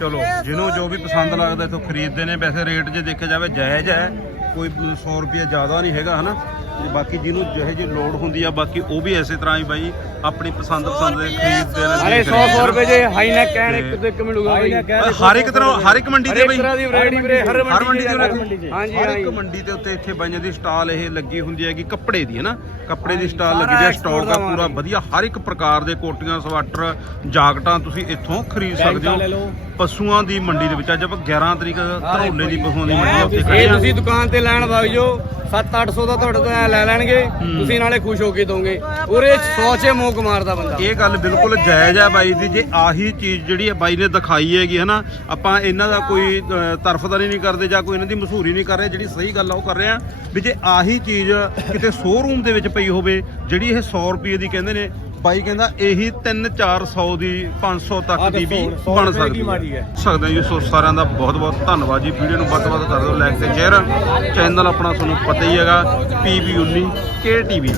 ਚਲੋ, ਜਿਹਨੂੰ ਜੋ ਵੀ ਪਸੰਦ ਲੱਗਦਾ ਇਥੋਂ ਖਰੀਦਦੇ ਨੇ। ਵੈਸੇ ਰੇਟ ਜੇ ਦੇਖਿਆ ਜਾਵੇ, ਜਾਇਜ਼ ਹੈ। ਕੋਈ 100 ਰੁਪਏ ਜ਼ਿਆਦਾ ਨਹੀਂ ਹੈਗਾ, ਹਨਾ? ਤੇ ਬਾਕੀ ਜਿਹਨੂੰ ਜਿਹੇ ਜਿਹੀ ਲੋੜ ਹੁੰਦੀ ਆ ਬਾਕੀ ਉਹ ਵੀ ਐਸੇ ਤਰ੍ਹਾਂ ਹੀ ਬਾਈ ਆਪਣੀ ਪਸੰਦ ਪਸੰਦ ਦੇ ਖਰੀਦਦੇ ਨੇ ਦੇਖ 100 ਰਹੇ 100 ਆ। ਰੁਪਏ ਜੇ ਹਾਈ ਨੈਕ ਕਹਿਣ ਇੱਕ ਤੋਂ ਇੱਕ ਮਿਲੂਗਾ ਬਾਈ। ਹਰ ਇੱਕ ਤਰ੍ਹਾਂ ਹਰ ਇੱਕ ਮੰਡੀ ਤੇ ਬਾਈ ਤਰ੍ਹਾਂ ਦੀ ਵੈਰਾਈਟੀ ਵੀਰੇ ਹਰ ਮੰਡੀ ਦੇ ਹਾਂਜੀ ਹਰ ਇੱਕ ਮੰਡੀ ਤੇ ਉੱਤੇ ਇੱਥੇ ਬਾਈਆਂ ਦੀ ਸਟਾਲ ਇਹ ਲੱਗੀ ਹੁੰਦੀ ਹੈਗੀ ਕੱਪੜੇ ਦੀ ਹੈ ਨਾ ਕੱਪੜੇ ਦੀ ਸਟਾਲ ਲੱਗੀ ਹੈ ਸਟਾਕ ਆ ਪੂਰਾ। ਵਧੀਆ ਹਰ ਇੱਕ ਪ੍ਰਕਾਰ ਦੇ ਕੋਟੀਆਂ ਸਵਾਟਰ ਜਾਕਟਾਂ ਤੁਸੀਂ ਇੱਥੋਂ ਖਰੀਦ ਸਕਦੇ ਹੋ। ਪਸ਼ੂਆਂ ਦੀ ਮੰਡੀ ਦੇ ਵਿੱਚ ਅੱਜ ਆਪਾਂ 11 ਤਰੀਕ ਧਰੋਲੇ ਦੀ ਪਸ਼ੂਆਂ ਦੀ ਮੰਡੀ ਉੱਥੇ ਖੜੇ ਇਹ ਆ। ਤੁਸੀਂ ਦੁਕਾਨ ਤੇ ਲੈਣ ਵਗ ਜਾਓ 7-800 ਦਾ ਤੁਹਾਡੇ ਤੋਂ ਐਂ ਲੈ ਲੈਣਗੇ। ਤੁਸੀਂ ਨਾਲੇ ਖੁਸ਼ ਹੋ ਕੇ ਦੋਗੇ ਉਰੇ 100 ਚ ਮੋਕ ਮਾਰਦਾ ਬੰਦਾ ਇਹ ਗੱਲ ਬਿਲਕੁਲ ਜਾਇਜ਼ ਹੈ ਬਾਈ ਦੀ ਜੇ ਆਹੀ ਚੀਜ਼ ਜਿਹੜੀ ਹੈ ਬਾਈ ਨੇ ਦਿਖਾਈ ਹੈਗੀ ਹਨਾ ਆਪਾਂ ਇਹਨਾਂ ਦਾ ਕੋਈ ਤਰਫਦਾਰੀ ਨਹੀਂ ਕਰਦੇ ਜਾਂ ਕੋਈ ਇਹਨਾਂ ਦੀ ਮਸ਼ਹੂਰੀ ਨਹੀਂ ਕਰ ਰਹੇ ਜਿਹੜੀ ਸਹੀ ਗੱਲ ਆ ਉਹ ਕਰ ਰਹੇ ਆ ਵੀ ਜੇ ਆਹੀ ਚੀਜ਼ ਕਿਤੇ ਸ਼ੋਰੂਮ ਦੇ ਵਿੱਚ ਪਈ ਹੋਵੇ ਜਿਹੜੀ ਇਹ 100 ਰੁਪਏ ਦੀ ਕਹਿੰਦੇ ਨੇ ਬਾਈ ਕਹਿੰਦਾ ਇਹੀ 3-400 ਦੀ 500 ਤੱਕ ਦੀ ਵੀ ਬਣ ਸਕਦੀ ਹੈ। ਸਕਦੇ ਜੀ ਸੋ ਸਾਰਿਆਂ ਦਾ ਬਹੁਤ ਬਹੁਤ ਧੰਨਵਾਦ ਜੀ। ਵੀਡੀਓ ਨੂੰ ਵੱਧ ਵੱਧ ਕਰ ਦਿਓ ਲਾਈਕ ਤੇ ਸ਼ੇਅਰ ਚੈਨਲ ਆਪਣਾ ਤੁਹਾਨੂੰ ਪਤਾ ਹੀ ਹੈਗਾ PB19 KTV